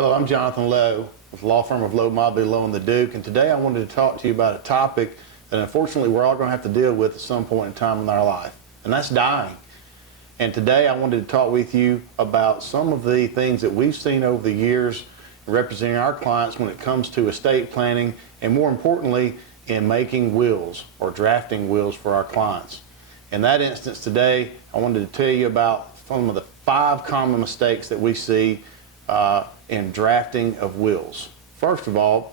Hello, I'm Jonathan Lowe with the law firm of Lowe, Mobley, Lowe and the Duke, and today I wanted to talk to you about a topic that unfortunately we're all going to have to deal with at some point in time in our life, and that's dying. And today I wanted to talk with you about some of the things that we've seen over the years representing our clients when it comes to estate planning, and more importantly, in making wills or drafting wills for our clients. In that instance today, I wanted to tell you about some of the 5 common mistakes that we see in drafting of wills. First of all,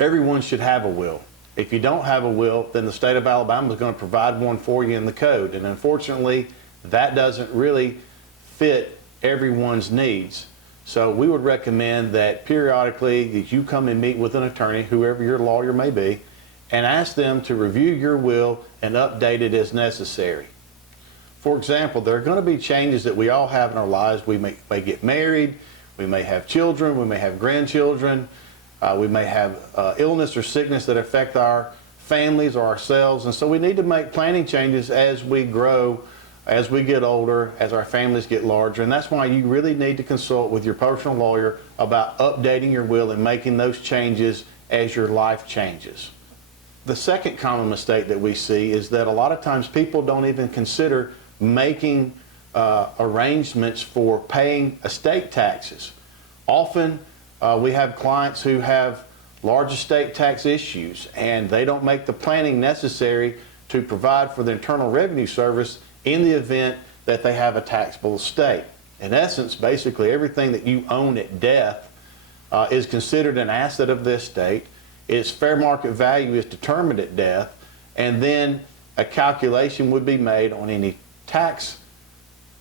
everyone should have a will. If you don't have a will, then the state of Alabama is going to provide one for you in the code, and unfortunately that doesn't really fit everyone's needs. So we would recommend that periodically that you come and meet with an attorney, whoever your lawyer may be, and ask them to review your will and update it as necessary. For example, there are going to be changes that we all have in our lives. We may get married, we may have children, we may have grandchildren, we may have illness or sickness that affect our families or ourselves, and so we need to make planning changes as we grow, as we get older, as our families get larger, and that's why you really need to consult with your personal lawyer about updating your will and making those changes as your life changes. The second common mistake that we see is that a lot of times people don't even consider making arrangements for paying estate taxes. Often we have clients who have large estate tax issues and they don't make the planning necessary to provide for the Internal Revenue Service in the event that they have a taxable estate. In essence, basically everything that you own at death is considered an asset of the estate. Its fair market value is determined at death, and then a calculation would be made on any tax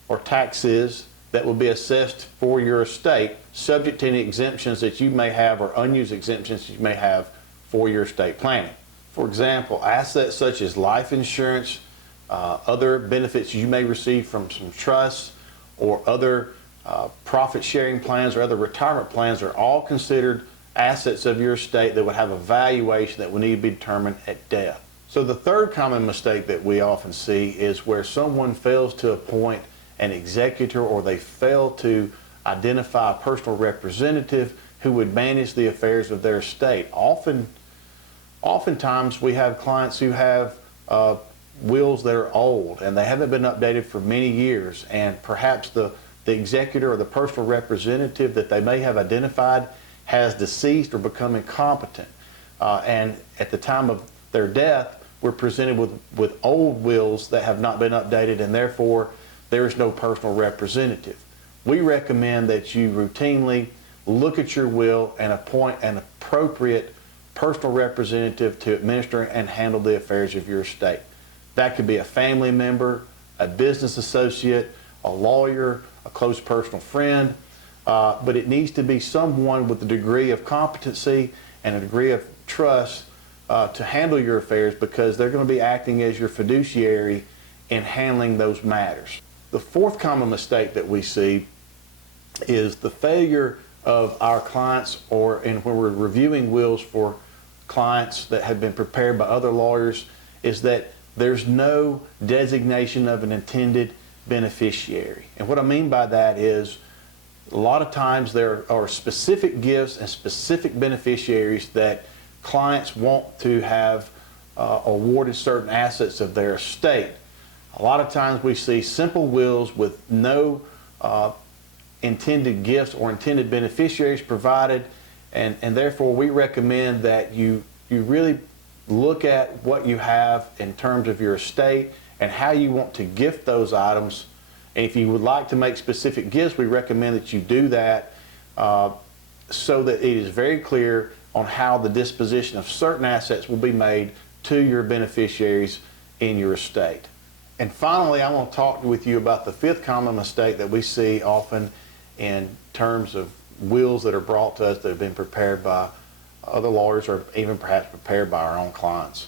or taxes that will be assessed for your estate, subject to any exemptions that you may have or unused exemptions you may have for your estate planning. For example, assets such as life insurance, other benefits you may receive from some trusts, or other profit sharing plans or other retirement plans are all considered assets of your estate that would have a valuation that would need to be determined at death. So the third common mistake that we often see is where someone fails to appoint an executor, or they fail to identify a personal representative who would manage the affairs of their estate. Oftentimes we have clients who have wills that are old and they haven't been updated for many years, and perhaps the executor or the personal representative that they may have identified has deceased or become incompetent, and at the time of their death we're presented with old wills that have not been updated, and therefore there is no personal representative. We recommend that you routinely look at your will and appoint an appropriate personal representative to administer and handle the affairs of your estate. That could be a family member, a business associate, a lawyer, a close personal friend, but it needs to be someone with a degree of competency and a degree of trust to handle your affairs, because they're going to be acting as your fiduciary in handling those matters. The fourth common mistake that we see is the failure of our clients, or when we're reviewing wills for clients that have been prepared by other lawyers, is that there's no designation of an intended beneficiary. And what I mean by that is a lot of times there are specific gifts and specific beneficiaries that clients want to have awarded certain assets of their estate. A lot of times we see simple wills with no intended gifts or intended beneficiaries provided, and therefore we recommend that you really look at what you have in terms of your estate and how you want to gift those items. And if you would like to make specific gifts, we recommend that you do that so that it is very clear on how the disposition of certain assets will be made to your beneficiaries in your estate. And finally, I want to talk with you about the fifth common mistake that we see often in terms of wills that are brought to us that have been prepared by other lawyers, or even perhaps prepared by our own clients.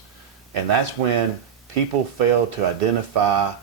And that's when people fail to identify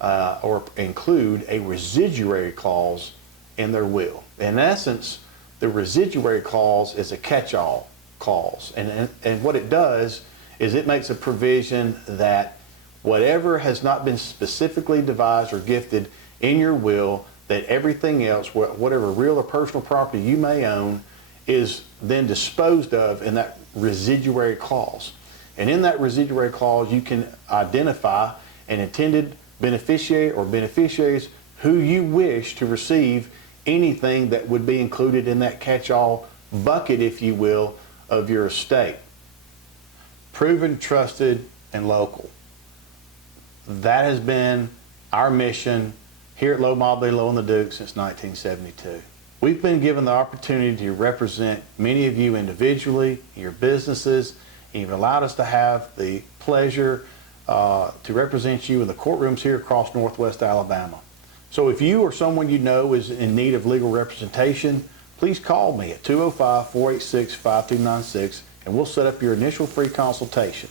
or include a residuary clause in their will. In essence, the residuary clause is a catch-all clause, and what it does is it makes a provision that whatever has not been specifically devised or gifted in your will that everything else, whatever real or personal property you may own, is then disposed of in that residuary clause. And in that residuary clause, you can identify an intended beneficiary or beneficiaries who you wish to receive anything that would be included in that catch-all bucket, if you will, of your estate. Proven, trusted, and local. That has been our mission here at Low Mobley, Low and the Duke since 1972. We've been given the opportunity to represent many of you individually, your businesses, and you've allowed us to have the pleasure to represent you in the courtrooms here across Northwest Alabama. So if you or someone you know is in need of legal representation, please call me at 205-486-5296 and we'll set up your initial free consultation.